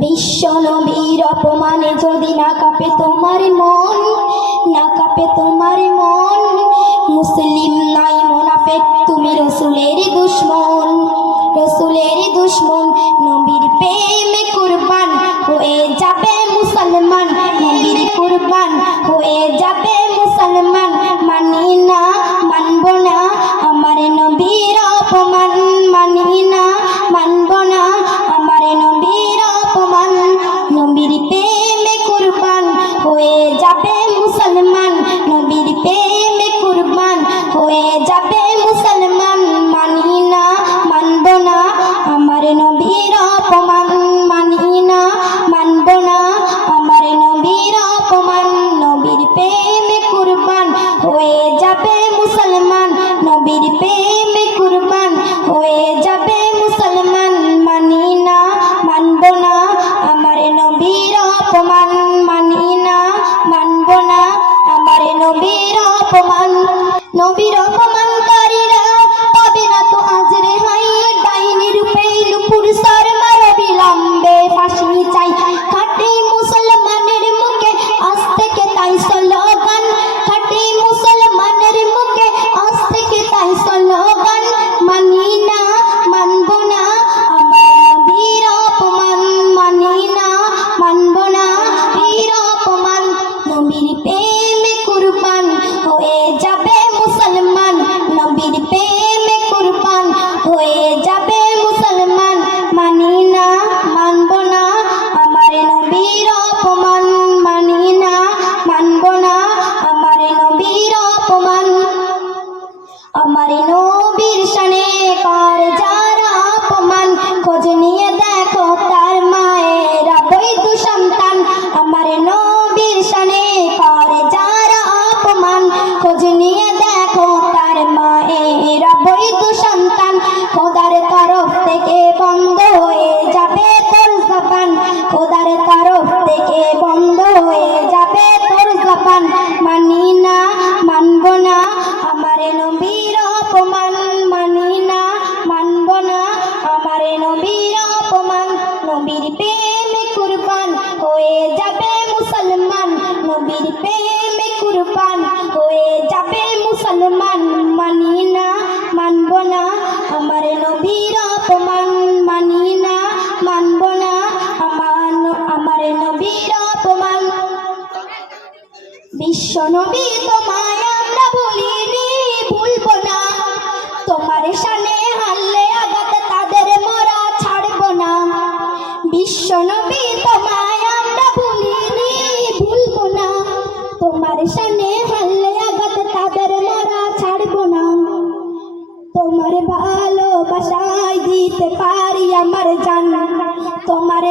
বিশ্ব নবীর অপমানে যদি না কাঁপে তোমার মন না কাঁপে তোমার মন আমার নবীর অপমান মানি না, মানব না। আমার নবীর অপমান, নবীর প্রেমে কুরবান। হয়ে যাবে মুসলমান, নবীর প্রেমে কুরবান। হয়ে যাবে মুসলমান, মানি না, মানব না। আমার নবীর অপমান মানি না, মানব না। আমার নবীর অপমান, নবীর অপমানকারীরা থেকে বন্ধ বিশ্বনবী তোমায় আমরা ভুলিনি ভুলব না। তোমার সামনে হাল্লে আঘাত, তাদের মরা ছাড়ব না। বিশ্বনবি তোমায় আমরা ভুলিনি ভুলব না। তোমার সামনে হাল্লে আঘাত, তাদের মরা ছাড়ব না। তোমার ভালোবাসায় দিতে পারি আমার জান। তোমার